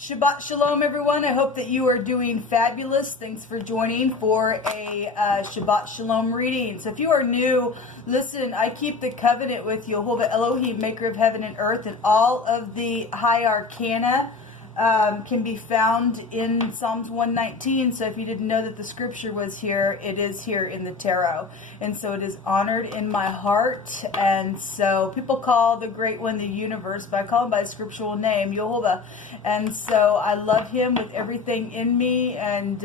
Shabbat Shalom, everyone. I hope that you are doing fabulous. Thanks for joining for a Shabbat Shalom reading. So if you are new, listen, I keep the covenant with Yehovah Elohim, maker of heaven and earth, and all of the high arcana can be found in Psalms 119. So if you didn't know that the scripture was here, it is here in the tarot. And so it is honored in my heart. And so people call the great one the universe, but I call him by his scriptural name, Yehovah. And so I love him with everything in me. And,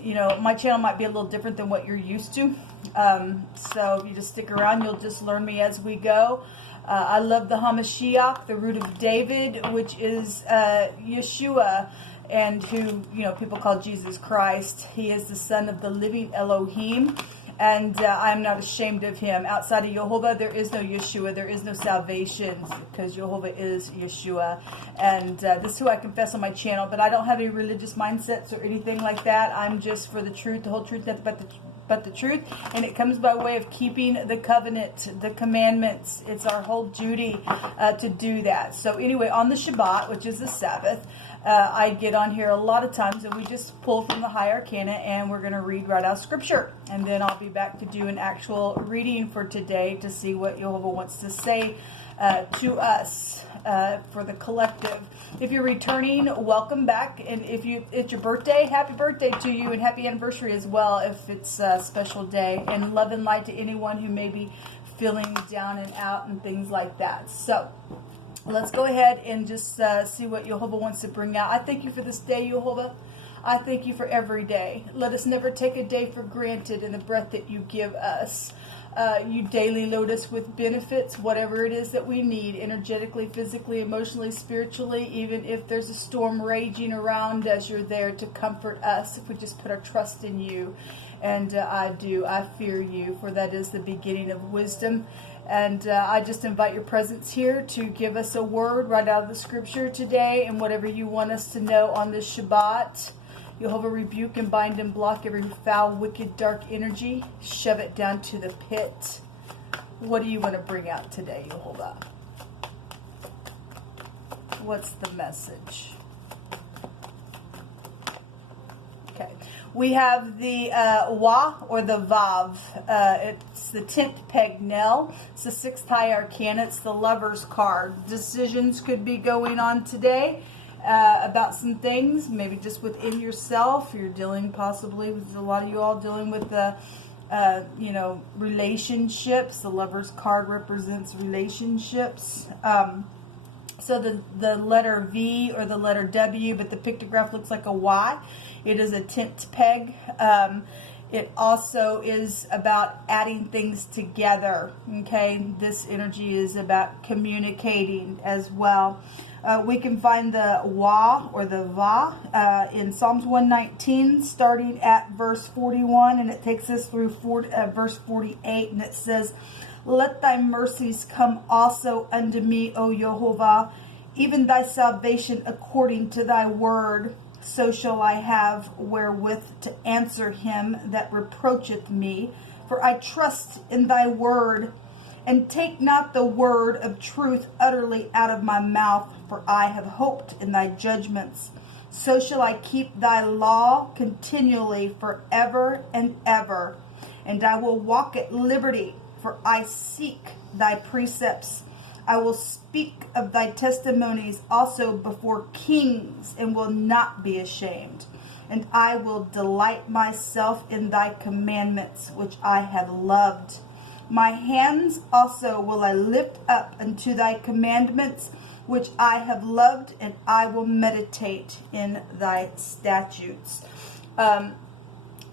you know, my channel might be a little different than what you're used to. So if you just stick around, you'll just learn me as we go. I love the HaMashiach, the root of David, which is Yeshua, and who, you know, people call Jesus Christ. He is the son of the living Elohim, and I'm not ashamed of him. Outside of Yehovah, there is no Yeshua, there is no salvation, because Yehovah is Yeshua. And this is who I confess on my channel, but I don't have any religious mindsets or anything like that. I'm just for the truth, the whole truth, nothing but the truth, and it comes by way of keeping the covenant, the commandments. It's our whole duty to do that. So anyway, on the Shabbat, which is the Sabbath, I get on here a lot of times, and we just pull from the high arcana, and we're going to read right out of scripture, and then I'll be back to do an actual reading for today to see what Yehovah wants to say to us for the collective. If you're returning, welcome back, and if it's your birthday, happy birthday to you, and happy anniversary as well if it's a special day, and love and light to anyone who may be feeling down and out and things like that. So let's go ahead and just see what Yehovah wants to bring out. I thank you for this day, Yehovah. I thank you for every day. Let us never take a day for granted in the breath that you give us. You daily load us with benefits, whatever it is that we need, energetically, physically, emotionally, spiritually. Even if there's a storm raging around us, you're there to comfort us if we just put our trust in you. And I fear you, for that is the beginning of wisdom. And I just invite your presence here to give us a word right out of the scripture today, and whatever you want us to know on this Shabbat. Yehovah, rebuke and bind and block every foul, wicked, dark energy. Shove it down to the pit. What do you want to bring out today, Yehovah? What's the message? Okay. We have the Wa, or the Vav. It's the 10th peg knell. It's the 6th high arcana. It's the Lover's card. Decisions could be going on today. About some things, maybe just within yourself. You're dealing possibly with a lot of you all dealing with the, you know, relationships. The Lover's card represents relationships. So the letter V or the letter W, but the pictograph looks like a Y. It is a 10th peg. It also is about adding things together. Okay, this energy is about communicating as well. We can find the Wa or the Va in Psalms 119, starting at verse 41, and it takes us through verse 48, and it says, "Let thy mercies come also unto me, O Yehovah, even thy salvation according to thy word. So shall I have wherewith to answer him that reproacheth me. For I trust in thy word, and take not the word of truth utterly out of my mouth, for I have hoped in thy judgments. So shall I keep thy law continually forever and ever. And I will walk at liberty, for I seek thy precepts. I will speak of thy testimonies also before kings, and will not be ashamed. And I will delight myself in thy commandments, which I have loved. My hands also will I lift up unto thy commandments, which I have loved, and I will meditate in thy statutes."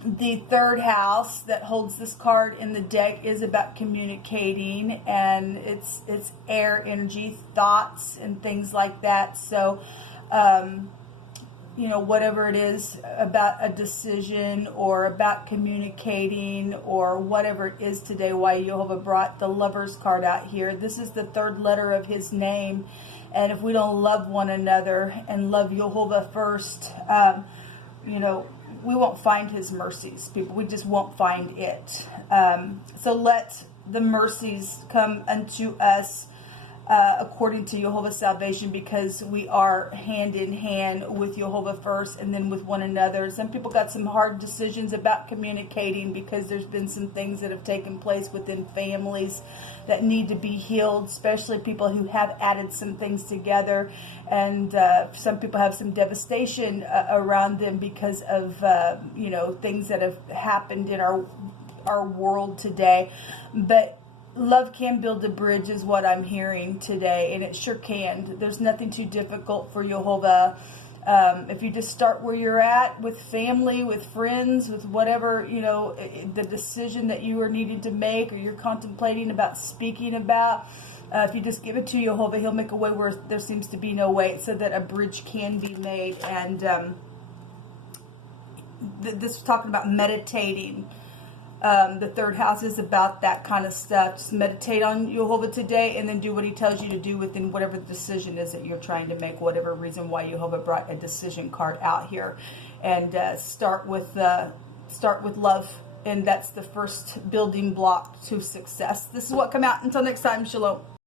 The third house that holds this card in the deck is about communicating, and it's air energy, thoughts, and things like that. So, you know, whatever it is about a decision or about communicating or whatever it is today, why Yehovah brought the Lover's card out here. This is the third letter of his name. And if we don't love one another and love Yehovah first, you know, we won't find his mercies, people. We just won't find it. So let the mercies come unto us according to Jehovah's salvation, because we are hand in hand with Jehovah first and then with one another. Some people got some hard decisions about communicating because there's been some things that have taken place within families that need to be healed, especially people who have added some things together. And some people have some devastation around them because of, things that have happened in our world today. But love can build a bridge is what I'm hearing today, and it sure can. There's nothing too difficult for Jehovah. If you just start where you're at with family, with friends, with whatever, the decision that you are needing to make or you're contemplating about speaking about, if you just give it to Jehovah, he'll make a way where there seems to be no way, so that a bridge can be made. And this is talking about meditating. The third house is about that kind of stuff. Just meditate on Jehovah today, and then do what he tells you to do within whatever the decision is that you're trying to make, whatever reason why Jehovah brought a decision card out here. And start with love, and that's the first building block to success. This is what come out. Until next time, shalom.